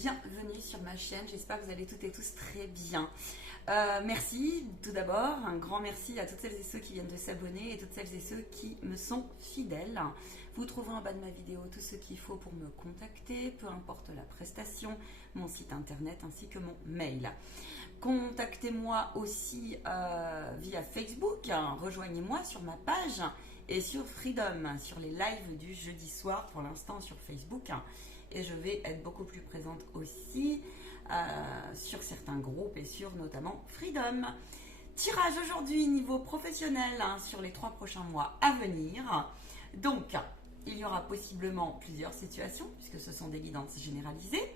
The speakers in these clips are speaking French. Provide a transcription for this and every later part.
bienvenue sur ma chaîne. J'espère que vous allez toutes et tous très bien. Merci tout d'abord, un grand merci à toutes celles et ceux qui viennent de s'abonner et toutes celles et ceux qui me sont fidèles. Vous trouverez en bas de ma vidéo tout ce qu'il faut pour me contacter, peu importe la prestation, mon site internet ainsi que mon mail. Contactez-moi aussi via Facebook, rejoignez-moi sur ma page et sur Freedom, sur les lives du jeudi soir pour l'instant sur Facebook. Et je vais être beaucoup plus présente aussi sur certains groupes et sur notamment Freedom. Tirage aujourd'hui niveau professionnel sur les 3 prochains mois à venir. Donc, il y aura possiblement plusieurs situations puisque ce sont des guidances généralisées.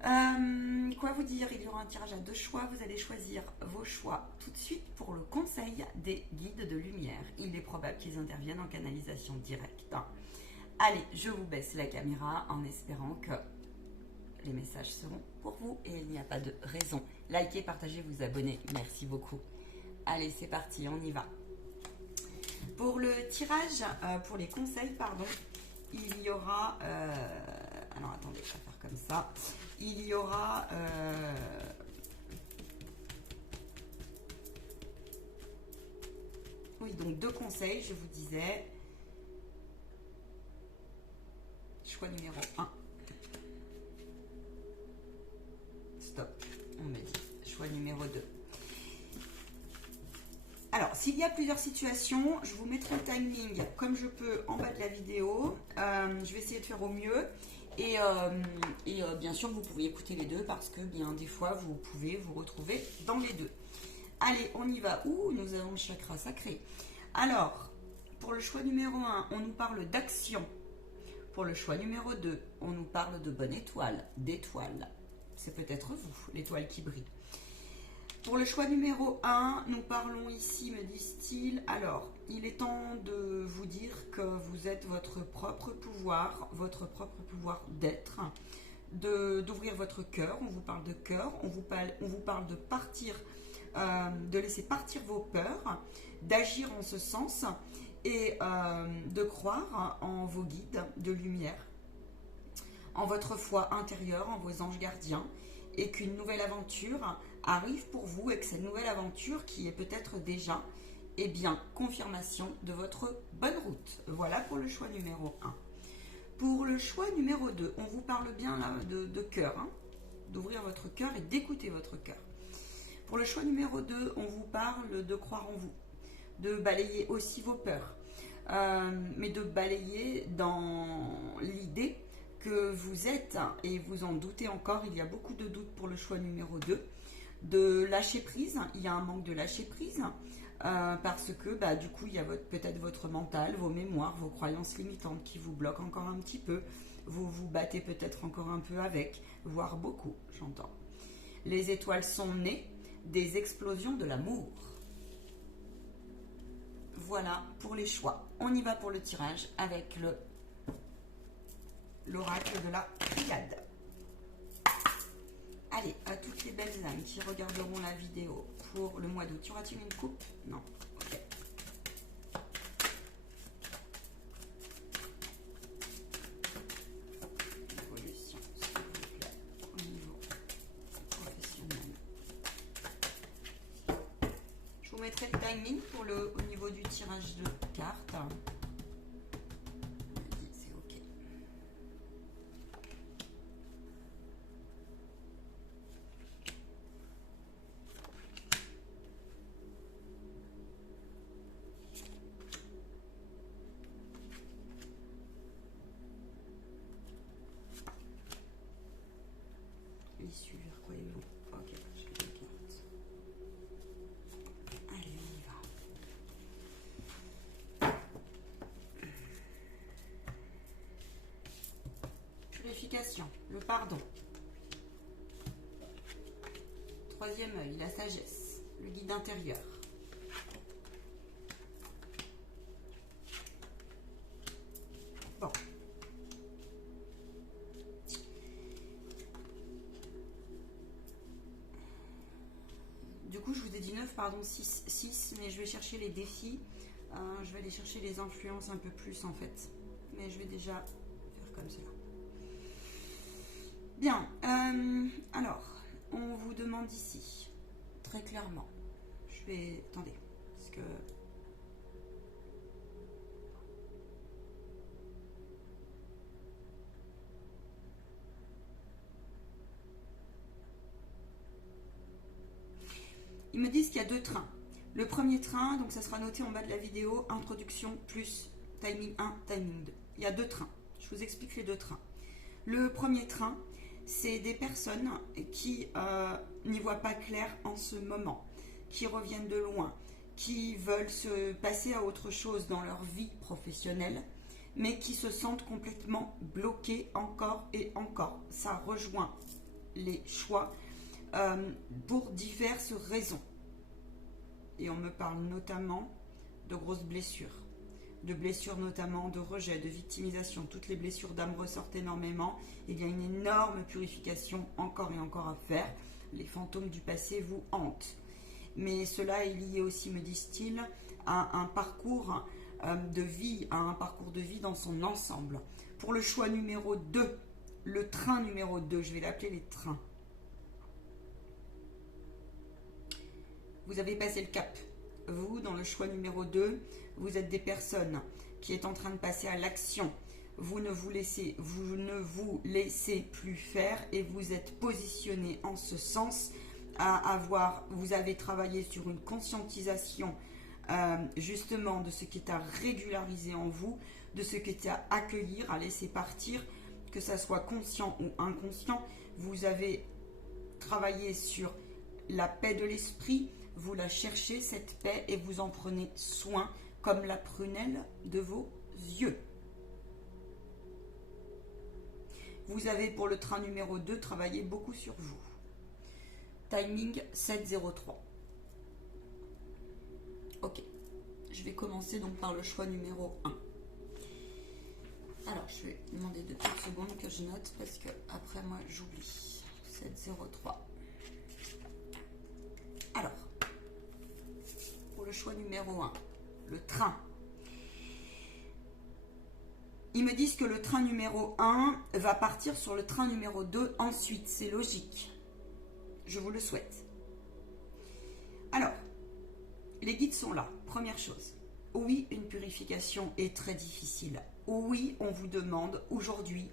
Quoi vous dire, il y aura un tirage à 2 choix. Vous allez choisir vos choix tout de suite pour le conseil des guides de lumière. Il est probable qu'ils interviennent en canalisation directe. Allez, je vous baisse la caméra en espérant que les messages seront pour vous et il n'y a pas de raison. Likez, partagez, vous abonnez. Merci beaucoup. Allez, c'est parti, on y va. Pour le tirage, pour les conseils, pardon, il y aura... alors, attendez, je vais faire comme ça. Il y aura... oui, donc 2 conseils, je vous disais... Choix numéro 1. Stop, on me dit. Choix numéro 2. Alors, s'il y a plusieurs situations, je vous mettrai le timing comme je peux en bas de la vidéo. Je vais essayer de faire au mieux. Et bien sûr, vous pouvez écouter les deux parce que bien des fois, vous pouvez vous retrouver dans les deux. Allez, on y va. Ouh, nous avons le chakra sacré. Alors, pour le choix numéro 1, on nous parle d'action. Pour le choix numéro 2, on nous parle de bonne étoile, d'étoile. C'est peut-être vous, l'étoile qui brille. Pour le choix numéro 1, nous parlons ici, me disent-ils, alors, il est temps de vous dire que vous êtes votre propre pouvoir d'être, d'ouvrir votre cœur. On vous parle de cœur, on vous parle de partir, de laisser partir vos peurs, d'agir en ce sens et de croire en vos guides de lumière, en votre foi intérieure, en vos anges gardiens, et qu'une nouvelle aventure arrive pour vous et que cette nouvelle aventure qui est peut-être déjà, eh bien, confirmation de votre bonne route. Voilà pour le choix numéro 1. Pour le choix numéro 2, on vous parle bien là de cœur, hein, d'ouvrir votre cœur et d'écouter votre cœur. Pour le choix numéro 2, on vous parle de croire en vous, de balayer aussi vos peurs, mais de balayer dans l'idée que vous êtes, et vous en doutez encore, il y a beaucoup de doutes pour le choix numéro 2, de lâcher prise. Il y a un manque de lâcher prise, parce que du coup, il y a peut-être votre mental, vos mémoires, vos croyances limitantes qui vous bloquent encore un petit peu. Vous vous battez peut-être encore un peu avec, voire beaucoup, j'entends. Les étoiles sont nées des explosions de l'amour. Voilà pour les choix. On y va pour le tirage avec l'oracle de la Pléiade. Allez, à toutes les belles âmes qui regarderont la vidéo pour le mois d'août. Tu auras-t-il une coupe? Non. Ok. Évolution, s'il vous plaît, au niveau professionnel. Je vous mettrai le timing pour au niveau du tirage de cartes. C'est ok. L'issue vers quoi ils vont? Ok, j'ai les cartes. Allez, on y va. Purification, le pardon. 3e œil, la sagesse, le guide intérieur. Bon. Du coup, je vous ai dit 9, pardon, 6, mais je vais chercher les défis. Je vais aller chercher les influences un peu plus en fait. Mais je vais déjà faire comme cela. Bien, demande ici, très clairement. Je vais... Attendez, parce que... Ils me disent qu'il y a 2 trains. Le premier train, donc ça sera noté en bas de la vidéo, introduction plus timing 1, timing 2. Il y a 2 trains. Je vous explique les 2 trains. Le premier train, c'est des personnes qui n'y voient pas clair en ce moment, qui reviennent de loin, qui veulent se passer à autre chose dans leur vie professionnelle, mais qui se sentent complètement bloqués encore et encore. Ça rejoint les choix pour diverses raisons. Et on me parle notamment de grosses blessures. De blessures notamment de rejet, de victimisation. Toutes les blessures d'âme ressortent énormément. Il y a une énorme purification encore et encore à faire. Les fantômes du passé vous hantent. Mais cela est lié aussi, me disent-ils, à un parcours de vie, à un parcours de vie dans son ensemble. Pour le choix numéro 2, le train numéro 2, je vais l'appeler les trains. Vous avez passé le cap. Vous, dans le choix numéro 2, vous êtes des personnes qui est en train de passer à l'action. Vous ne vous laissez plus faire et vous êtes positionné en ce sens vous avez travaillé sur une conscientisation justement de ce qui est à régulariser en vous, de ce qui est à accueillir, à laisser partir, que ça soit conscient ou inconscient. Vous avez travaillé sur la paix de l'esprit. Vous la cherchez, cette paix, et vous en prenez soin comme la prunelle de vos yeux. Vous avez pour le train numéro 2 travaillé beaucoup sur vous. Timing 703. Ok, je vais commencer donc par le choix numéro 1. Alors, je vais demander 2 petites secondes que je note parce que après moi j'oublie. 703. Alors, pour le choix numéro 1, le train. Ils me disent que le train numéro 1 va partir sur le train numéro 2 ensuite. C'est logique. Je vous le souhaite. Alors, les guides sont là. Première chose. Oui, une purification est très difficile. Oui, on vous demande aujourd'hui,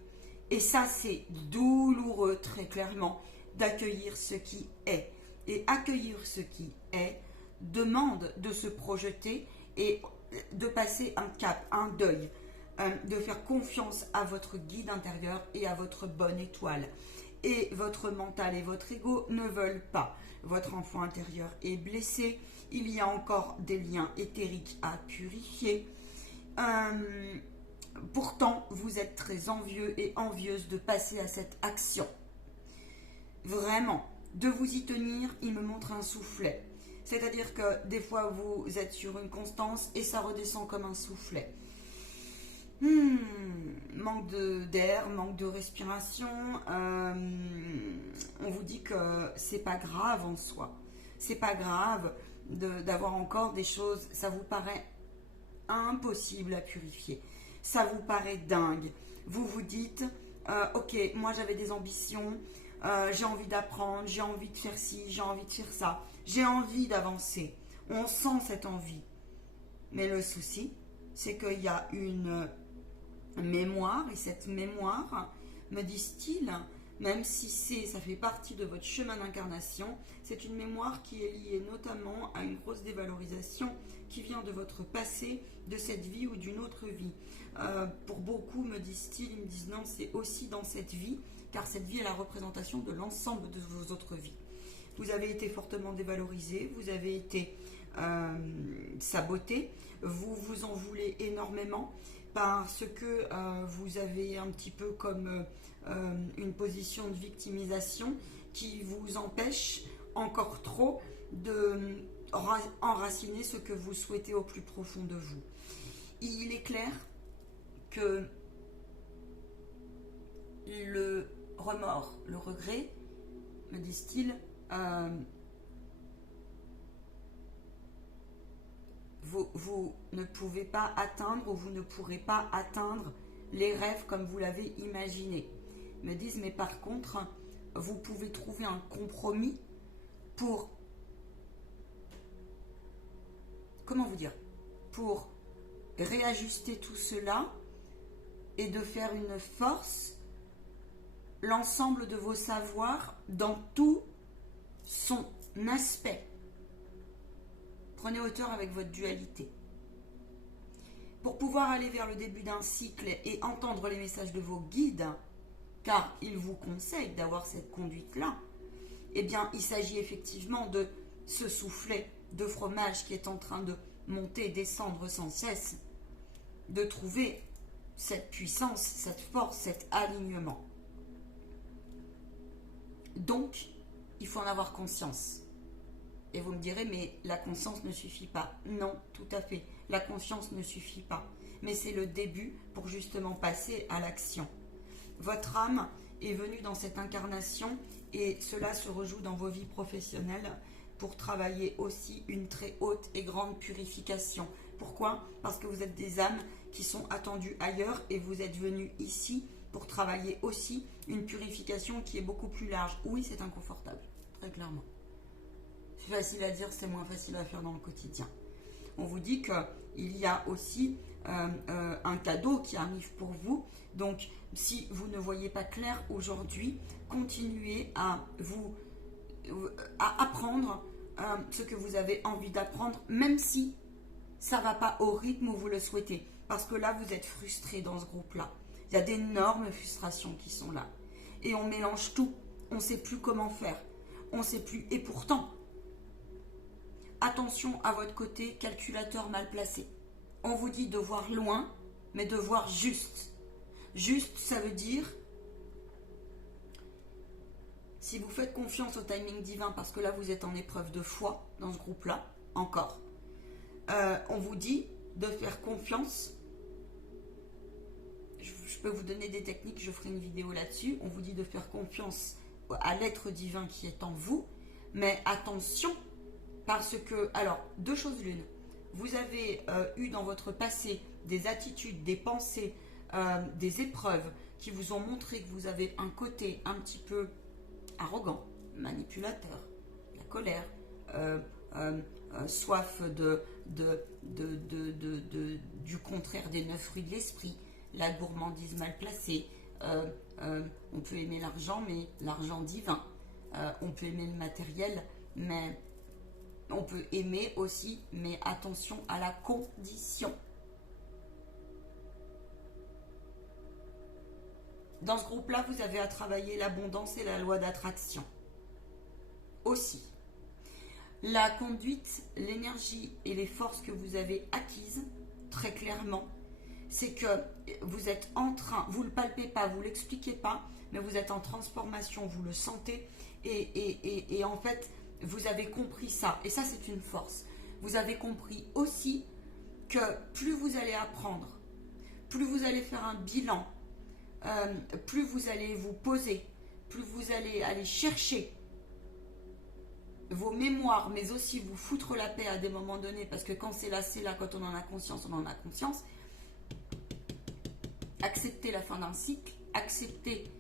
et ça c'est douloureux très clairement, d'accueillir ce qui est. Et accueillir ce qui est demande de se projeter et de passer un cap, un deuil, de faire confiance à votre guide intérieur et à votre bonne étoile. Et votre mental et votre ego ne veulent pas. Votre enfant intérieur est blessé. Il y a encore des liens éthériques à purifier. Pourtant, vous êtes très envieux et envieuse de passer à cette action. Vraiment, de vous y tenir, il me montre un soufflet. C'est-à-dire que des fois, vous êtes sur une constance et ça redescend comme un soufflet. Manque d'air, manque de respiration. On vous dit que c'est pas grave en soi. C'est pas grave d'avoir encore des choses. Ça vous paraît impossible à purifier. Ça vous paraît dingue. Vous vous dites, ok, moi j'avais des ambitions. J'ai envie d'apprendre, j'ai envie de faire ci, j'ai envie de faire ça. J'ai envie d'avancer. On sent cette envie. Mais le souci, c'est qu'il y a une mémoire, et cette mémoire, me disent-ils, même si ça fait partie de votre chemin d'incarnation, c'est une mémoire qui est liée notamment à une grosse dévalorisation qui vient de votre passé, de cette vie ou d'une autre vie. Pour beaucoup, me disent-ils, ils me disent non, c'est aussi dans cette vie, car cette vie est la représentation de l'ensemble de vos autres vies. Vous avez été fortement dévalorisé, vous avez été saboté, vous vous en voulez énormément parce que vous avez un petit peu comme une position de victimisation qui vous empêche encore trop de enraciner ce que vous souhaitez au plus profond de vous. Il est clair que le remords, le regret, me disent-ils, vous ne pouvez pas atteindre ou vous ne pourrez pas atteindre les rêves comme vous l'avez imaginé. Ils me disent, mais par contre, vous pouvez trouver un compromis pour, comment vous dire, pour réajuster tout cela et de faire une force, l'ensemble de vos savoirs dans tout son aspect. Prenez hauteur avec votre dualité. Pour pouvoir aller vers le début d'un cycle et entendre les messages de vos guides, car ils vous conseillent d'avoir cette conduite-là, eh bien, il s'agit effectivement de ce soufflet de fromage qui est en train de monter, descendre sans cesse, de trouver cette puissance, cette force, cet alignement. Donc, il faut en avoir conscience. Et vous me direz, mais la conscience ne suffit pas. Non, tout à fait. La conscience ne suffit pas. Mais c'est le début pour justement passer à l'action. Votre âme est venue dans cette incarnation et cela se rejoue dans vos vies professionnelles pour travailler aussi une très haute et grande purification. Pourquoi? Parce que vous êtes des âmes qui sont attendues ailleurs et vous êtes venus ici pour travailler aussi une purification qui est beaucoup plus large. Oui, c'est inconfortable, très clairement. C'est facile à dire, c'est moins facile à faire dans le quotidien. On vous dit qu'il y a aussi un cadeau qui arrive pour vous. Donc, si vous ne voyez pas clair aujourd'hui, continuez à apprendre ce que vous avez envie d'apprendre, même si ça ne va pas au rythme où vous le souhaitez. Parce que là, vous êtes frustré dans ce groupe-là. Il y a d'énormes frustrations qui sont là. Et on mélange tout. On ne sait plus comment faire. On ne sait plus. Et pourtant, attention à votre côté calculateur mal placé. On vous dit de voir loin, mais de voir juste. Juste, ça veut dire, si vous faites confiance au timing divin, parce que là vous êtes en épreuve de foi dans ce groupe-là, encore, on vous dit de faire confiance. Je peux vous donner des techniques, je ferai une vidéo là-dessus. On vous dit de faire confiance à l'être divin qui est en vous, mais attention, parce que, alors, deux choses l'une. Vous avez eu dans votre passé des attitudes, des pensées, des épreuves qui vous ont montré que vous avez un côté un petit peu arrogant, manipulateur, la colère, soif du contraire des 9 fruits de l'esprit, la gourmandise mal placée. On peut aimer l'argent, mais l'argent divin. On peut aimer le matériel, mais on peut aimer aussi, mais attention à la condition. Dans ce groupe-là, vous avez à travailler l'abondance et la loi d'attraction. Aussi. La conduite, l'énergie et les forces que vous avez acquises, très clairement, c'est que vous êtes en train, vous ne le palpez pas, vous ne l'expliquez pas, mais vous êtes en transformation, vous le sentez, et en fait, vous avez compris ça, et ça c'est une force. Vous avez compris aussi que plus vous allez apprendre, plus vous allez faire un bilan, plus vous allez vous poser, plus vous allez aller chercher vos mémoires, mais aussi vous foutre la paix à des moments donnés, parce que quand c'est là, quand on en a conscience, on en a conscience. Accepter la fin d'un cycle, accepter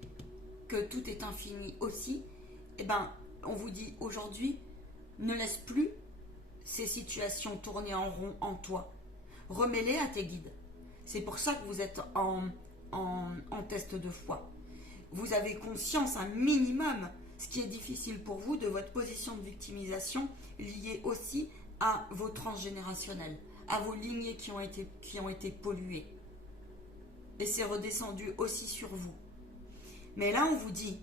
que tout est infini aussi, et ben on vous dit aujourd'hui, ne laisse plus ces situations tourner en rond en toi. Remets-les à tes guides. C'est pour ça que vous êtes en test de foi. Vous avez conscience un minimum, ce qui est difficile pour vous, de votre position de victimisation liée aussi à vos transgénérationnels, à vos lignées qui ont été polluées. Et c'est redescendu aussi sur vous. Mais là, on vous dit,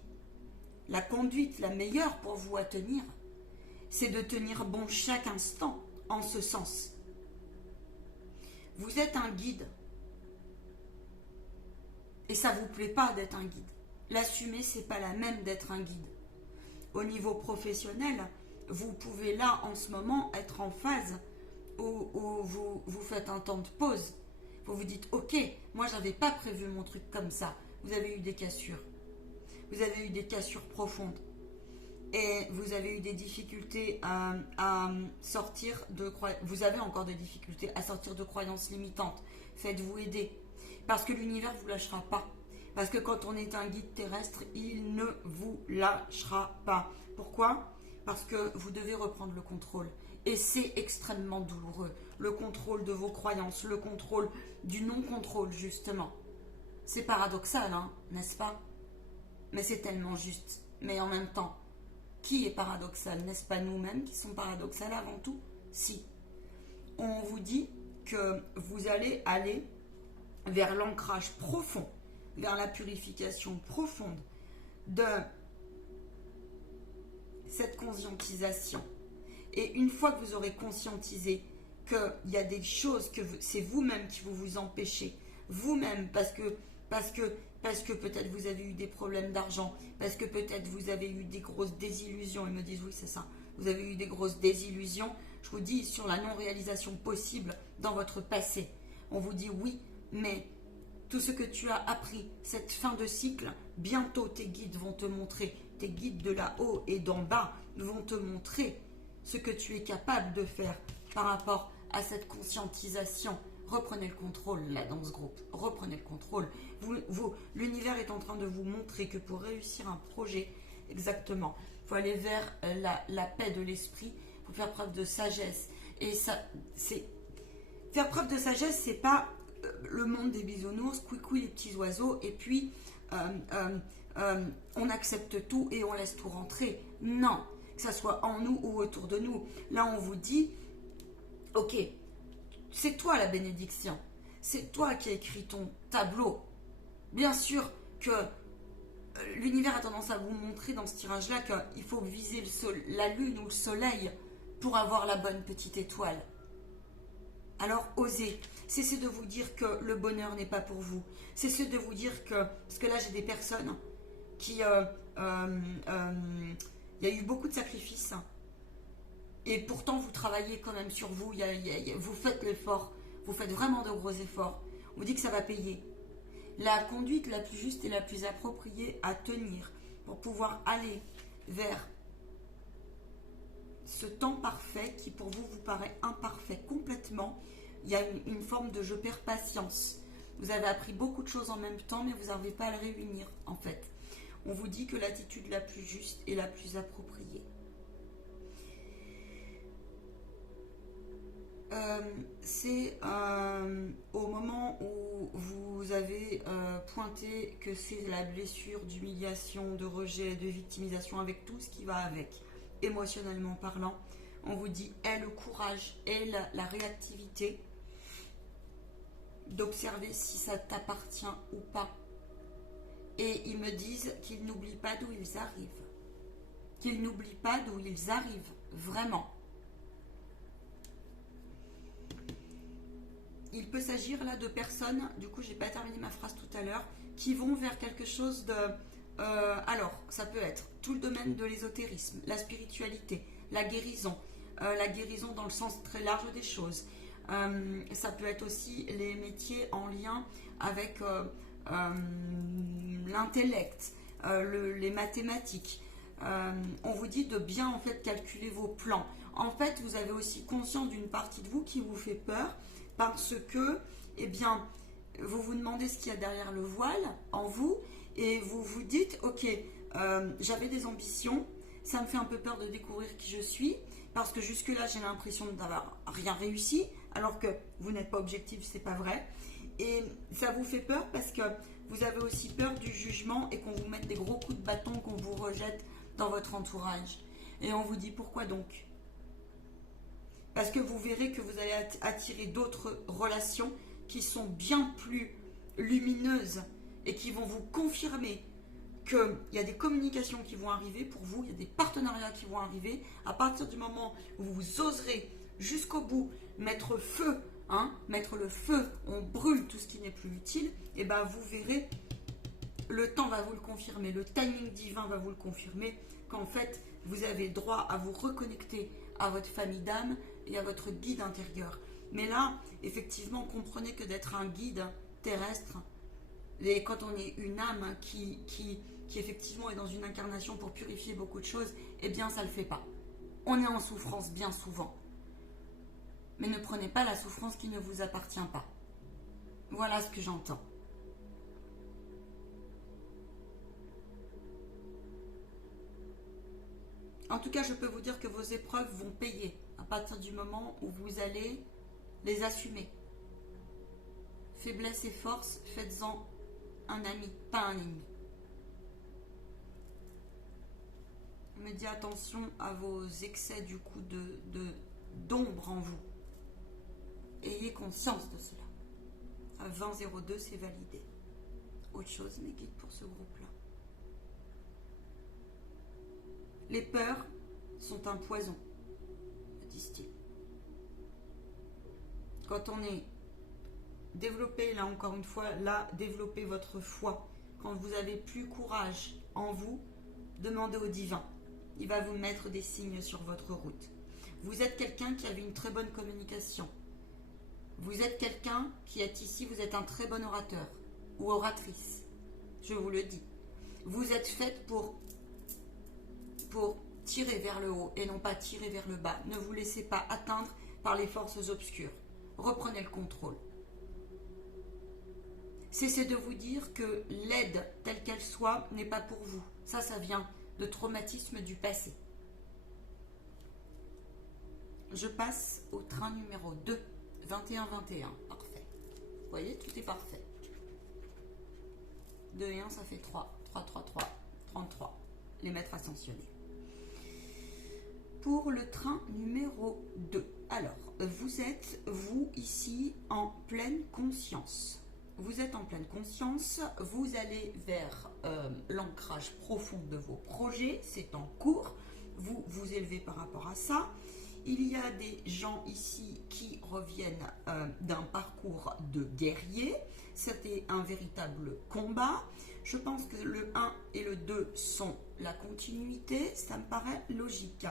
la conduite la meilleure pour vous à tenir, c'est de tenir bon chaque instant en ce sens. Vous êtes un guide. Et ça ne vous plaît pas d'être un guide. L'assumer, c'est pas la même d'être un guide. Au niveau professionnel, vous pouvez là, en ce moment, être en phase où vous faites un temps de pause. Vous vous dites, ok, moi, j'avais pas prévu mon truc comme ça. Vous avez eu des cassures. Vous avez eu des cassures profondes. Et vous avez eu des difficultés à sortir de croyances. Vous avez encore des difficultés à sortir de croyances limitantes. Faites-vous aider. Parce que l'univers ne vous lâchera pas. Parce que quand on est un guide terrestre, il ne vous lâchera pas. Pourquoi ? parce que vous devez reprendre le contrôle. Et c'est extrêmement douloureux. Le contrôle de vos croyances, le contrôle du non-contrôle, justement. C'est paradoxal, hein, n'est-ce pas? Mais c'est tellement juste. Mais en même temps, qui est paradoxal? N'est-ce pas nous-mêmes qui sommes paradoxales avant tout? Si. On vous dit que vous allez aller vers l'ancrage profond, vers la purification profonde de cette conscientisation. Et une fois que vous aurez conscientisé qu'il y a des choses que c'est vous-même qui vous empêchez, vous-même, parce que peut-être vous avez eu des problèmes d'argent, parce que peut-être vous avez eu des grosses désillusions, ils me disent oui c'est ça, vous avez eu des grosses désillusions, je vous dis sur la non-réalisation possible dans votre passé. On vous dit oui, mais tout ce que tu as appris, cette fin de cycle, bientôt tes guides vont te montrer, tes guides de là-haut et d'en bas vont te montrer ce que tu es capable de faire par rapport à cette conscientisation. Reprenez le contrôle là dans ce groupe, reprenez le contrôle. L'univers est en train de vous montrer que pour réussir un projet, exactement, il faut aller vers la paix de l'esprit, il faut faire preuve de sagesse. Et ça, c'est faire preuve de sagesse, c'est pas le monde des bisounours, couicou les petits oiseaux, et puis on accepte tout et on laisse tout rentrer. Non, que ça soit en nous ou autour de nous. Là, on vous dit, ok, c'est toi la bénédiction, c'est toi qui as écrit ton tableau. Bien sûr que l'univers a tendance à vous montrer dans ce tirage-là qu'il faut viser la lune ou le soleil pour avoir la bonne petite étoile. Alors osez, cessez de vous dire que le bonheur n'est pas pour vous. Cessez de vous dire que, parce que là j'ai des personnes qui, il y a eu beaucoup de sacrifices et pourtant vous travaillez quand même sur vous, vous faites l'effort, vous faites vraiment de gros efforts. On vous dit que ça va payer. La conduite la plus juste et la plus appropriée à tenir pour pouvoir aller vers ce temps parfait qui pour vous paraît imparfait complètement, il y a une forme de je perds patience. Vous avez appris beaucoup de choses en même temps, mais vous n'arrivez pas à le réunir en fait. On vous dit que l'attitude la plus juste et la plus appropriée. C'est au moment où vous avez pointé que c'est la blessure d'humiliation, de rejet, de victimisation avec tout ce qui va avec. Émotionnellement parlant, on vous dit aie le courage, aie la réactivité d'observer si ça t'appartient ou pas. Et ils me disent qu'ils n'oublient pas d'où ils arrivent. Qu'ils n'oublient pas d'où ils arrivent, vraiment. Il peut s'agir là de personnes, du coup j'ai pas terminé ma phrase tout à l'heure, qui vont vers quelque chose de... alors, ça peut être tout le domaine de l'ésotérisme, la spiritualité, la guérison dans le sens très large des choses. Ça peut être aussi les métiers en lien avec l'intellect, les mathématiques. On vous dit de bien en fait calculer vos plans. En fait, vous avez aussi conscience d'une partie de vous qui vous fait peur parce que, eh bien, vous vous demandez ce qu'il y a derrière le voile en vous et vous vous dites, ok, j'avais des ambitions, ça me fait un peu peur de découvrir qui je suis parce que jusque-là, j'ai l'impression d'avoir rien réussi alors que vous n'êtes pas objectif, c'est pas vrai. Et ça vous fait peur parce que vous avez aussi peur du jugement et qu'on vous mette des gros coups de bâton, qu'on vous rejette dans votre entourage. Et on vous dit pourquoi donc? Parce que vous verrez que vous allez attirer d'autres relations qui sont bien plus lumineuses et qui vont vous confirmer qu'il y a des communications qui vont arriver pour vous, il y a des partenariats qui vont arriver. À partir du moment où vous oserez jusqu'au bout mettre feu, mettre le feu, on brûle tout ce qui n'est plus utile, et bien vous verrez, le temps va vous le confirmer, le timing divin va vous le confirmer, qu'en fait vous avez droit à vous reconnecter à votre famille d'âme et à votre guide intérieur. Mais là, effectivement, comprenez que d'être un guide terrestre, et quand on est une âme qui effectivement est dans une incarnation pour purifier beaucoup de choses, eh bien ça ne le fait pas. On est en souffrance bien souvent. Mais ne prenez pas la souffrance qui ne vous appartient pas. Voilà ce que j'entends. En tout cas, je peux vous dire que vos épreuves vont payer à partir du moment où vous allez les assumer. Faiblesse et force, faites-en un ami, pas un ennemi. On me dit attention à vos excès du coup d'ombre en vous. Ayez conscience de cela. À 20,02, c'est validé. Autre chose, mes guides, pour ce groupe-là. Les peurs sont un poison, disent-ils. Quand on est développé, là encore une fois, là, développez votre foi. Quand vous avez plus courage en vous, demandez au divin. Il va vous mettre des signes sur votre route. Vous êtes quelqu'un qui avait une très bonne communication. Vous êtes quelqu'un qui est ici, vous êtes un très bon orateur ou oratrice. Je vous le dis. Vous êtes faite pour tirer vers le haut et non pas tirer vers le bas. Ne vous laissez pas atteindre par les forces obscures. Reprenez le contrôle. Cessez de vous dire que l'aide, telle qu'elle soit, n'est pas pour vous. Ça vient de traumatismes du passé. Je passe au train numéro 2, 21-21. Parfait. Vous voyez, tout est parfait. 2 et 1, ça fait 3. 3, 3, 3. 33. Les maîtres ascensionnés. Pour le train numéro 2. Alors, vous êtes, vous, ici, en pleine conscience. Vous êtes en pleine conscience, vous allez vers l'ancrage profond de vos projets, c'est en cours, vous vous élevez par rapport à ça. Il y a des gens ici qui reviennent d'un parcours de guerrier, c'était un véritable combat. Je pense que le 1 et le 2 sont la continuité, ça me paraît logique.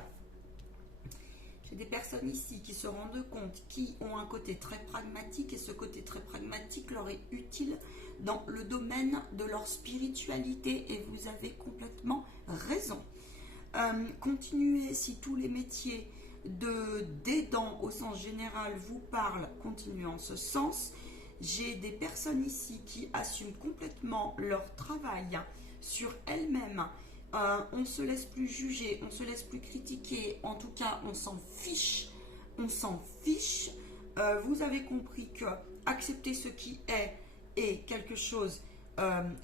J'ai des personnes ici qui se rendent compte, qui ont un côté très pragmatique et ce côté très pragmatique leur est utile dans le domaine de leur spiritualité et vous avez complètement raison. Continuez, si tous les métiers d'aidant au sens général vous parlent, continuez en ce sens. J'ai des personnes ici qui assument complètement leur travail sur elles-mêmes. On ne se laisse plus juger, on ne se laisse plus critiquer, en tout cas on s'en fiche, vous avez compris que accepter ce qui est quelque chose,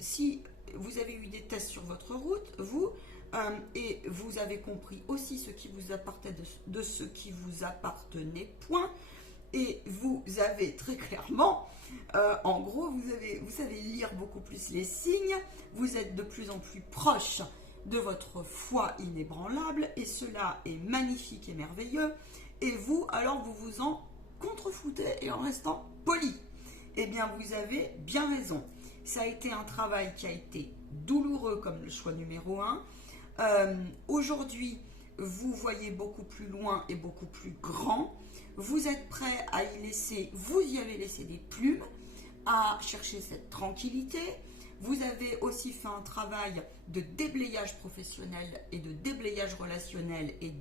si vous avez eu des tests sur votre route, et vous avez compris aussi ce qui vous appartenait de ce qui vous appartenait, point, et vous avez très clairement, en gros, vous savez lire beaucoup plus les signes, vous êtes de plus en plus proche de votre foi inébranlable et cela est magnifique et merveilleux et vous, alors vous vous en contrefoutez et en restant poli. Eh bien, vous avez bien raison. Ça a été un travail qui a été douloureux comme le choix numéro 1. Aujourd'hui, vous voyez beaucoup plus loin et beaucoup plus grand. Vous êtes prêt à y laisser, vous y avez laissé des plumes, à chercher cette tranquillité. Vous avez aussi fait un travail de déblayage professionnel et de déblayage relationnel et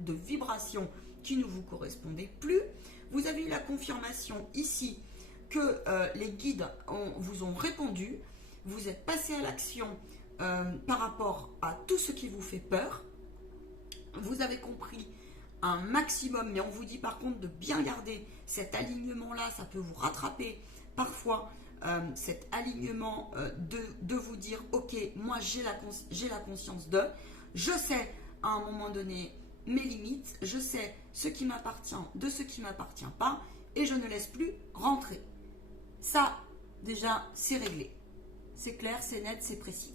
de vibration qui ne vous correspondait plus. Vous avez eu la confirmation ici que les guides vous ont répondu. Vous êtes passé à l'action par rapport à tout ce qui vous fait peur. Vous avez compris un maximum, mais on vous dit par contre de bien garder cet alignement-là, ça peut vous rattraper parfois. Cet alignement de vous dire ok, moi j'ai la conscience je sais à un moment donné mes limites, je sais ce qui m'appartient de ce qui ne m'appartient pas et je ne laisse plus rentrer. Ça déjà c'est réglé, c'est clair, c'est net, c'est précis.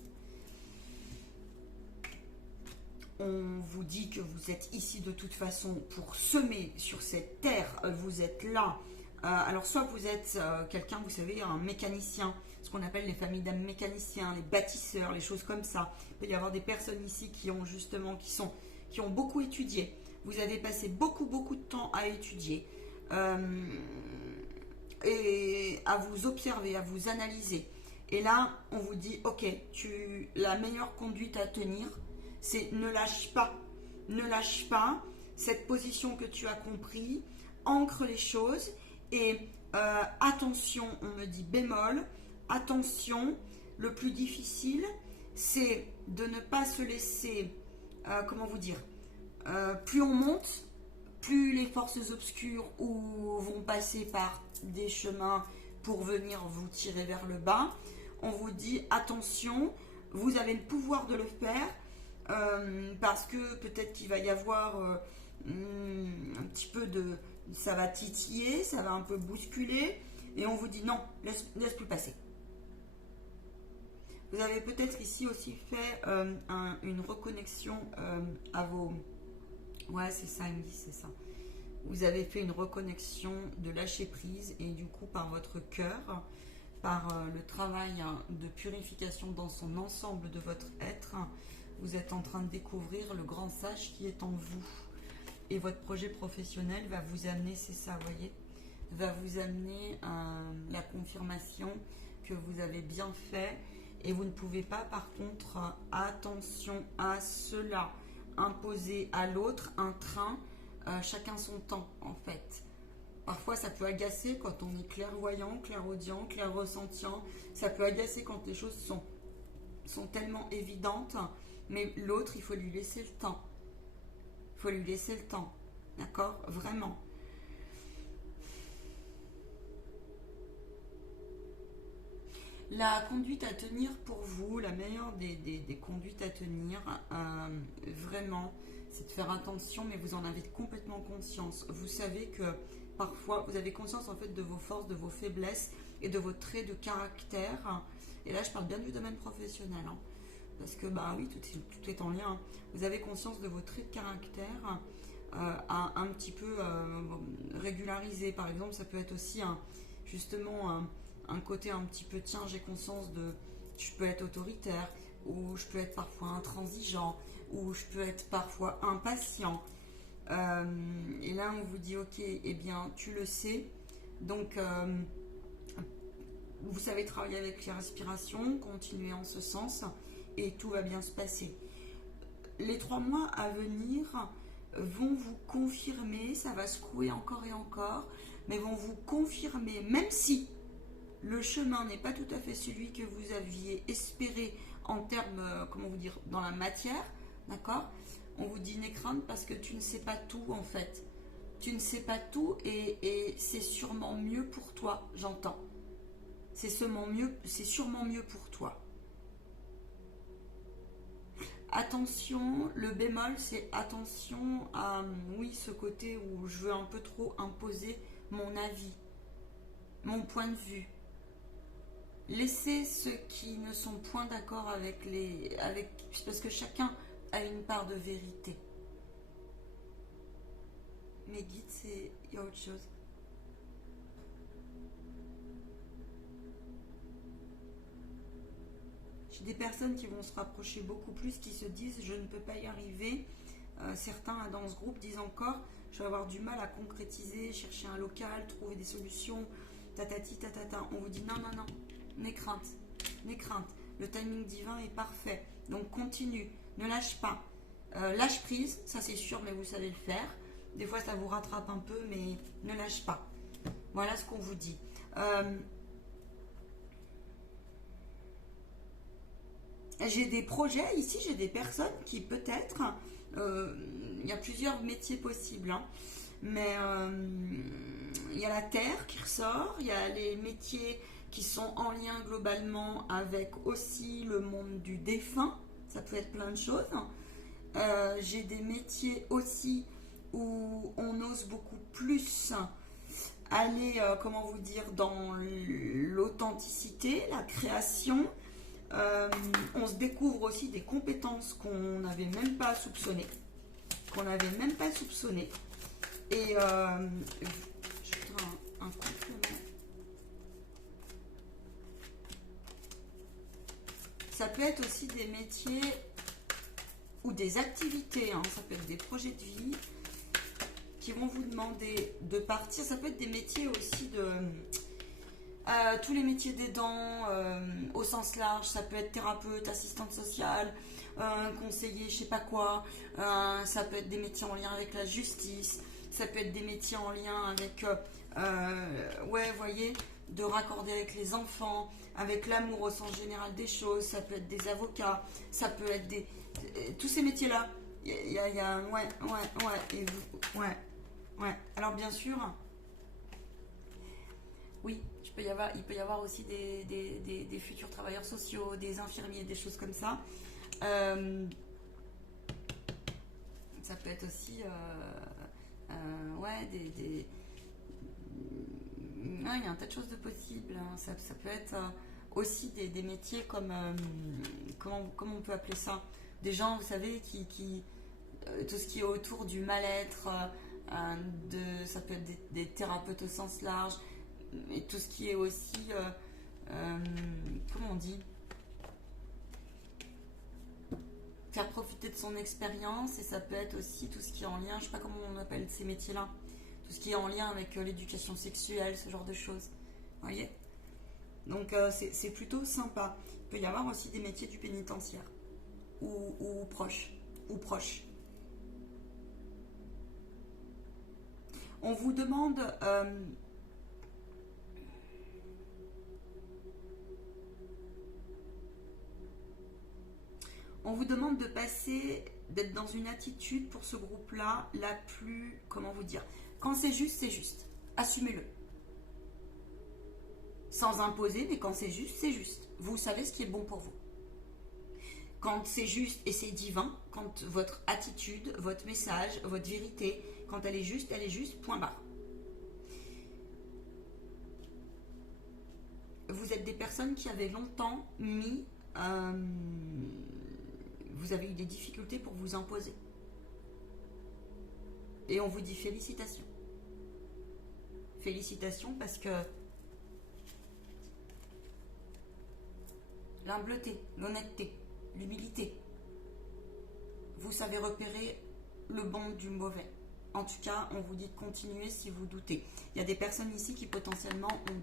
On vous dit que vous êtes ici de toute façon pour semer sur cette terre, vous êtes là. Alors soit vous êtes quelqu'un, vous savez, un mécanicien, ce qu'on appelle les familles d'âmes mécaniciens, les bâtisseurs, les choses comme ça. Il peut y avoir des personnes ici qui ont justement, qui ont beaucoup étudié. Vous avez passé beaucoup de temps à étudier et à vous observer, à vous analyser. Et là, on vous dit, ok, la meilleure conduite à tenir, c'est ne lâche pas cette position que tu as compris, ancre les choses. Et attention, on me dit bémol, attention, le plus difficile, c'est de ne pas se laisser, comment vous dire, Plus on monte, plus les forces obscures vont passer par des chemins pour venir vous tirer vers le bas. On vous dit attention, vous avez le pouvoir de le faire parce que peut-être qu'il va y avoir un petit peu de... Ça va titiller, ça va un peu bousculer et on vous dit non, laisse plus passer. Vous avez peut-être ici aussi fait une reconnexion à vos... Ouais, c'est ça, il me dit, c'est ça. Vous avez fait une reconnexion de lâcher prise et du coup par votre cœur, par le travail de purification dans son ensemble de votre être, vous êtes en train de découvrir le grand sage qui est en vous. Et votre projet professionnel va vous amener, c'est ça, vous voyez, va vous amener la confirmation que vous avez bien fait. Et vous ne pouvez pas, par contre, attention à cela, imposer à l'autre un train, chacun son temps, en fait. Parfois, ça peut agacer quand on est clairvoyant, clairaudient, clairressentient. Ça peut agacer quand les choses sont tellement évidentes. Mais l'autre, il faut lui laisser le temps. Il faut lui laisser le temps. D'accord? Vraiment. La conduite à tenir pour vous, la meilleure des conduites à tenir, vraiment, c'est de faire attention, mais vous en avez complètement conscience. Vous savez que parfois, vous avez conscience en fait de vos forces, de vos faiblesses et de vos traits de caractère. Et là, je parle bien du domaine professionnel, hein, parce que, bah oui, tout est en lien. Vous avez conscience de vos traits de caractère à un petit peu régulariser. Par exemple, ça peut être aussi justement un côté un petit peu, tiens, j'ai conscience je peux être autoritaire, ou je peux être parfois intransigeant, ou je peux être parfois impatient. Et là, on vous dit, ok, eh bien, tu le sais. Donc, vous savez travailler avec les respirations, continuez en ce sens, et tout va bien se passer. Les 3 mois à venir vont vous confirmer, ça va secouer encore et encore, mais vont vous confirmer, même si le chemin n'est pas tout à fait celui que vous aviez espéré en termes, comment vous dire, dans la matière, d'accord? On vous dit n'aie crainte parce que tu ne sais pas tout en fait. Tu ne sais pas tout et c'est sûrement mieux pour toi, j'entends. C'est sûrement mieux pour toi. Attention, le bémol, c'est attention à, oui, ce côté où je veux un peu trop imposer mon avis, mon point de vue. Laissez ceux qui ne sont point d'accord parce que chacun a une part de vérité. Mes guides, il y a autre chose. J'ai des personnes qui vont se rapprocher beaucoup plus, qui se disent je ne peux pas y arriver. Certains dans ce groupe disent encore je vais avoir du mal à concrétiser, chercher un local, trouver des solutions, tatati tatata. On vous dit non, n'aie crainte, le timing divin est parfait, donc continue, ne lâche pas, lâche prise, ça c'est sûr, mais vous savez le faire. Des fois ça vous rattrape un peu, mais ne lâche pas. Voilà ce qu'on vous dit. J'ai des projets ici, j'ai des personnes qui peut-être, il y a plusieurs métiers possibles, hein, mais il y a la terre qui ressort, il y a les métiers qui sont en lien globalement avec aussi le monde du défunt, ça peut être plein de choses. J'ai des métiers aussi où on ose beaucoup plus aller, comment vous dire, dans l'authenticité, la création. On se découvre aussi des compétences qu'on n'avait même pas soupçonnées. Et je voudrais un complément. Ça peut être aussi des métiers ou des activités, hein, ça peut être des projets de vie qui vont vous demander de partir. Ça peut être des métiers aussi de... tous les métiers d'aidant au sens large, ça peut être thérapeute, assistante sociale, conseiller, je sais pas quoi, ça peut être des métiers en lien avec la justice, ça peut être des métiers en lien avec, ouais, vous voyez, de raccorder avec les enfants, avec l'amour au sens général des choses, ça peut être des avocats, ça peut être tous ces métiers-là, Ouais, et vous, ouais. Alors bien sûr, oui, il peut y avoir aussi des futurs travailleurs sociaux, des infirmiers, des choses comme ça. Ça peut être aussi, ouais, ouais, il y a un tas de choses de possibles, hein. Ça peut être aussi des métiers comme, comment on peut appeler ça? Des gens, vous savez, tout ce qui est autour du mal-être, ça peut être des thérapeutes au sens large, et tout ce qui est aussi, comment on dit? Faire profiter de son expérience, et ça peut être aussi tout ce qui est en lien, je ne sais pas comment on appelle ces métiers-là, tout ce qui est en lien avec l'éducation sexuelle, ce genre de choses. Vous voyez? Donc c'est plutôt sympa. Il peut y avoir aussi des métiers du pénitentiaire ou proches. On vous demande de passer, d'être dans une attitude pour ce groupe-là la plus, comment vous dire, quand c'est juste, c'est juste. Assumez-le. Sans imposer, mais quand c'est juste, c'est juste. Vous savez ce qui est bon pour vous. Quand c'est juste et c'est divin, quand votre attitude, votre message, votre vérité, quand elle est juste, point barre. Vous êtes des personnes qui avaient longtemps mis... vous avez eu des difficultés pour vous imposer. Et on vous dit félicitations. Félicitations parce que l'humbleté, l'honnêteté, l'humilité, vous savez repérer le bon du mauvais. En tout cas, on vous dit de continuer si vous doutez. Il y a des personnes ici qui potentiellement ont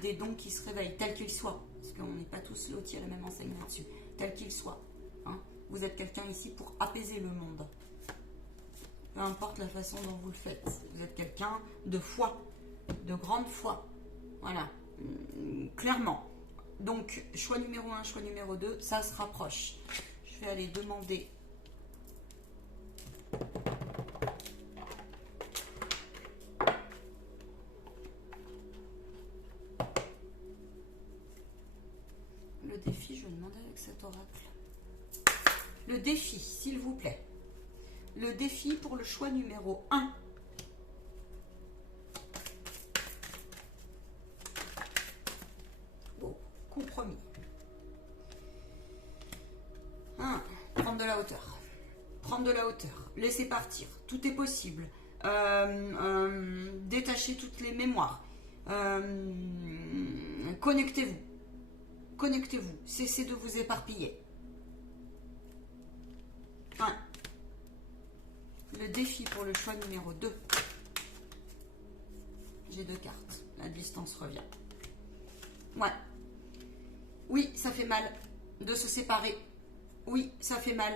des dons qui se réveillent, tels qu'ils soient. Parce qu'on n'est pas tous lotis à la même enseigne là-dessus. Tels qu'ils soient. Hein. Vous êtes quelqu'un ici pour apaiser le monde. Peu importe la façon dont vous le faites. Vous êtes quelqu'un de foi, de grande foi. Voilà. Clairement. Donc, choix numéro 1, choix numéro 2, ça se rapproche. Je vais aller demander... Le défi, je vais demander avec cet oracle. Le défi, s'il vous plaît. Le défi pour le choix numéro 1. Bon, compromis. Prendre de la hauteur. Prendre de la hauteur. Laissez partir. Tout est possible. Détachez toutes les mémoires. Connectez-vous. Connectez-vous. Cessez de vous éparpiller. Le défi pour le choix numéro 2. J'ai 2 cartes. La distance revient. Ouais. Oui, ça fait mal de se séparer. Oui, ça fait mal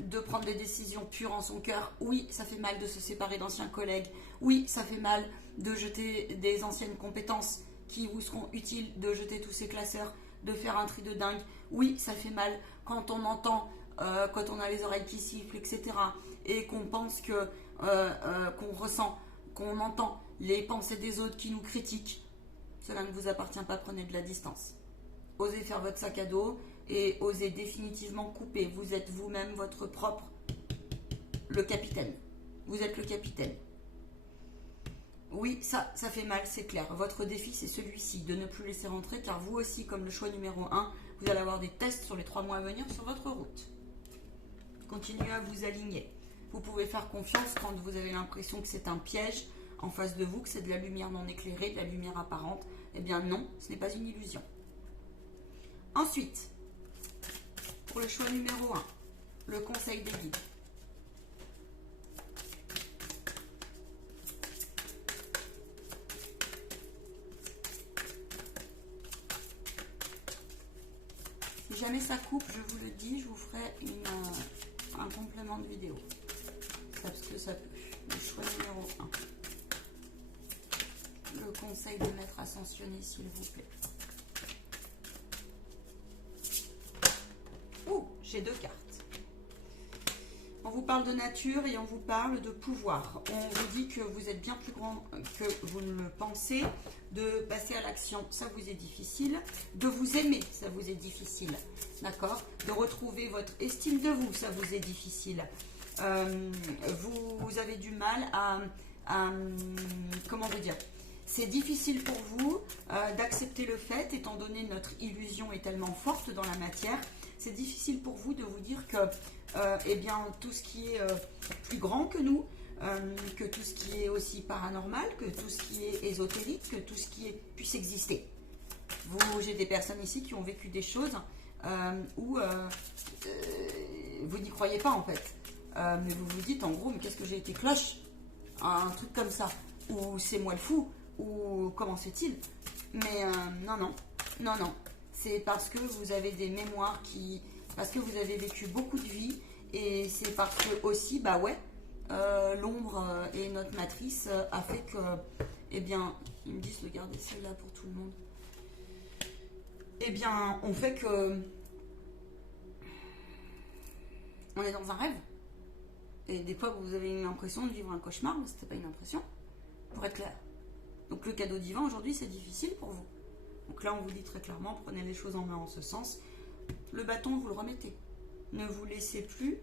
de prendre des décisions pures en son cœur. Oui, ça fait mal de se séparer d'anciens collègues. Oui, ça fait mal de jeter des anciennes compétences qui vous seront utiles, de jeter tous ces classeurs, de faire un tri de dingue. Oui, ça fait mal quand on entend, quand on a les oreilles qui sifflent, etc. Et qu'on pense que, qu'on ressent, qu'on entend les pensées des autres qui nous critiquent. Cela ne vous appartient pas, prenez de la distance. Osez faire votre sac à dos et osez définitivement couper. Vous êtes vous-même votre propre, le capitaine. Vous êtes le capitaine. Oui, ça fait mal, c'est clair. Votre défi, c'est celui-ci, de ne plus laisser rentrer, car vous aussi, comme le choix numéro 1, vous allez avoir des tests sur les 3 mois à venir sur votre route. Continuez à vous aligner. Vous pouvez faire confiance quand vous avez l'impression que c'est un piège en face de vous, que c'est de la lumière non éclairée, de la lumière apparente. Eh bien non, ce n'est pas une illusion. Ensuite, pour le choix numéro 1, le conseil des guides. Si jamais ça coupe, je vous le dis, je vous ferai un complément de vidéo. Parce que ça peut. Le choix numéro 1. Le conseil de maître ascensionné, s'il vous plaît. J'ai 2 cartes. On vous parle de nature et on vous parle de pouvoir. On vous dit que vous êtes bien plus grand que vous ne le pensez. De passer à l'action, ça vous est difficile. De vous aimer, ça vous est difficile. D'accord? De retrouver votre estime de vous, ça vous est difficile. Vous avez du mal à comment vous dire? C'est difficile pour vous d'accepter le fait, étant donné notre illusion est tellement forte dans la matière, c'est difficile pour vous de vous dire que eh bien, tout ce qui est plus grand que nous, que tout ce qui est aussi paranormal, que tout ce qui est ésotérique, que tout ce qui puisse exister. J'ai des personnes ici qui ont vécu des choses où vous n'y croyez pas en fait. Mais vous vous dites en gros, mais qu'est-ce que j'ai été cloche? Un truc comme ça. Ou c'est moi le fou, ou comment c'est-il? Mais non, non, non, non. C'est parce que vous avez des mémoires parce que vous avez vécu beaucoup de vie, et c'est parce que aussi, bah ouais, l'ombre et notre matrice a fait que, eh bien, ils me disent de garder celle-là pour tout le monde. Eh bien, on fait que on est dans un rêve. Et des fois, vous avez l'impression de vivre un cauchemar, mais c'était pas une impression, pour être clair. Donc le cadeau divin aujourd'hui, c'est difficile pour vous. Donc là, on vous dit très clairement, prenez les choses en main en ce sens. Le bâton, vous le remettez. Ne vous laissez plus,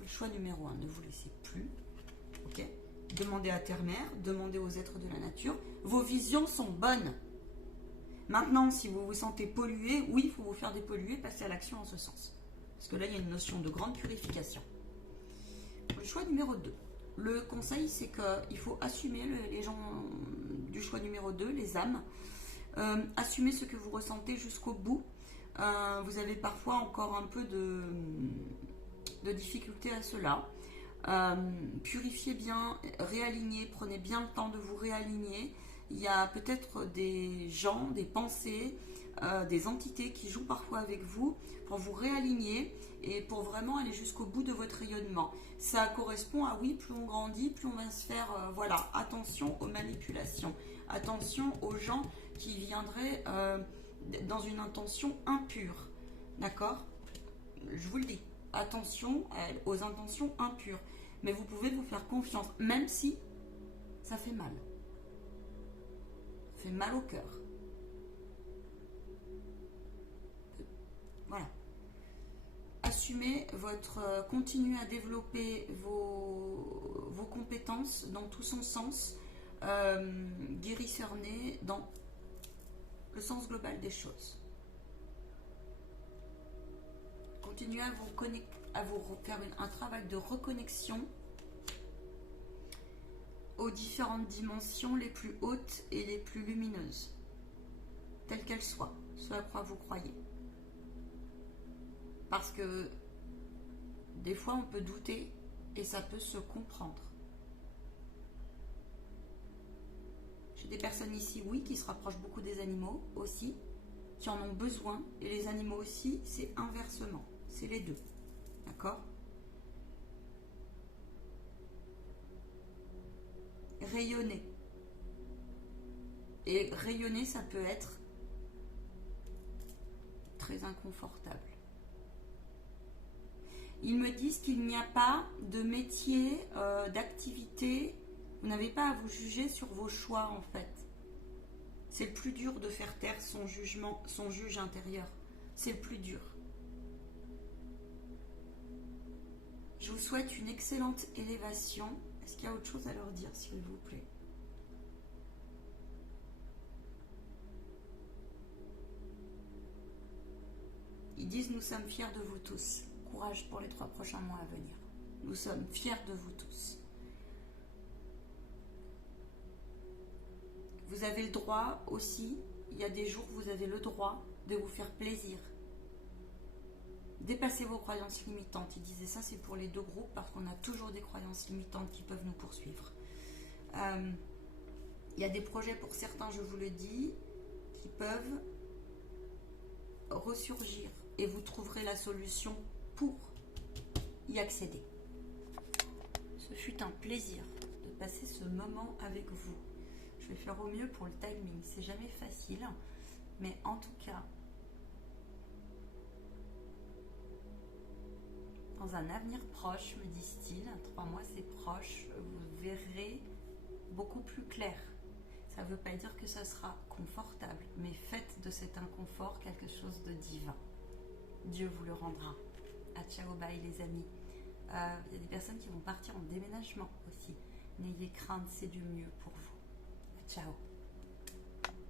le choix numéro 1, ne vous laissez plus. Ok? Demandez à Terre-Mère, demandez aux êtres de la nature. Vos visions sont bonnes. Maintenant, si vous vous sentez pollué, oui, il faut vous faire dépolluer, passer à l'action en ce sens. Parce que là, il y a une notion de grande purification. Le choix numéro 2. Le conseil, c'est qu'il faut assumer les gens du choix numéro 2, les âmes. Assumez ce que vous ressentez jusqu'au bout. Vous avez parfois encore un peu de difficulté à cela. Purifiez bien, réalignez, prenez bien le temps de vous réaligner. Il y a peut-être des gens, des pensées, des entités qui jouent parfois avec vous pour vous réaligner et pour vraiment aller jusqu'au bout de votre rayonnement. Ça correspond à oui, plus on grandit, plus on va se faire, voilà, attention aux manipulations, attention aux gens qui viendraient dans une intention impure, d'accord? Je vous le dis, attention aux intentions impures, mais vous pouvez vous faire confiance, même si ça fait mal. Ça fait mal au cœur. Voilà. Assumez continuez à développer vos compétences dans tout son sens, guérisseur-né dans le sens global des choses. Continuez à vous faire un travail de reconnexion aux différentes dimensions les plus hautes et les plus lumineuses, telles qu'elles soient, ce à quoi vous croyez. Parce que des fois on peut douter et ça peut se comprendre. J'ai des personnes ici, oui, qui se rapprochent beaucoup des animaux aussi, qui en ont besoin, et les animaux aussi, c'est inversement, c'est les deux, d'accord? Rayonner. Et rayonner, ça peut être très inconfortable. Ils me disent qu'il n'y a pas de métier, d'activité. Vous n'avez pas à vous juger sur vos choix en fait. C'est le plus dur de faire taire son jugement, son juge intérieur. C'est le plus dur. Je vous souhaite une excellente élévation. Est-ce qu'il y a autre chose à leur dire, s'il vous plaît? Ils disent: nous sommes fiers de vous tous. Courage pour les 3 prochains mois à venir. Nous sommes fiers de vous tous. Vous avez le droit aussi, il y a des jours où vous avez le droit de vous faire plaisir. Dépassez vos croyances limitantes. Ils disaient ça, c'est pour les 2 groupes, parce qu'on a toujours des croyances limitantes qui peuvent nous poursuivre. Il y a des projets pour certains, je vous le dis, qui peuvent ressurgir et vous trouverez la solution pour y accéder. Ce fut un plaisir de passer ce moment avec vous. Je vais faire au mieux pour le timing, c'est jamais facile, mais en tout cas, dans un avenir proche, me disent-ils, 3 mois c'est proche, vous verrez beaucoup plus clair. Ça ne veut pas dire que ça sera confortable, mais faites de cet inconfort quelque chose de divin. Dieu vous le rendra. À ciao, bye les amis. Il y a des personnes qui vont partir en déménagement aussi. N'ayez crainte, c'est du mieux pour vous. À ciao.